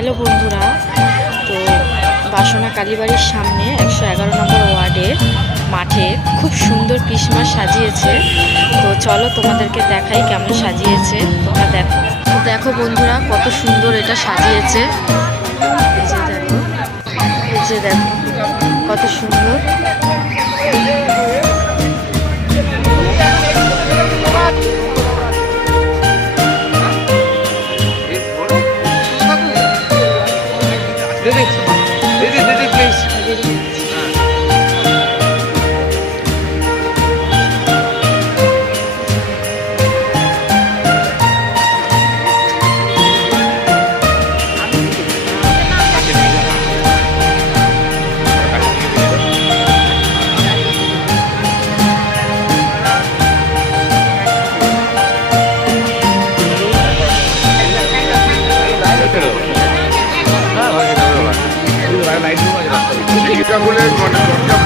Hello বন্ধুরা, তো বাসনা কালীবাড়ির সামনে 111 নম্বর ওয়ার্ডের মাঠে খুব সুন্দর ক্রিসমাস সাজিয়েছে। তো চলো তোমাদেরকে দেখাই কেমন সাজিয়েছে। তোমরা দেখো, তো দেখো বন্ধুরা কত সুন্দর এটা সাজিয়েছে। এই যে দেখো কত সুন্দর। লাইট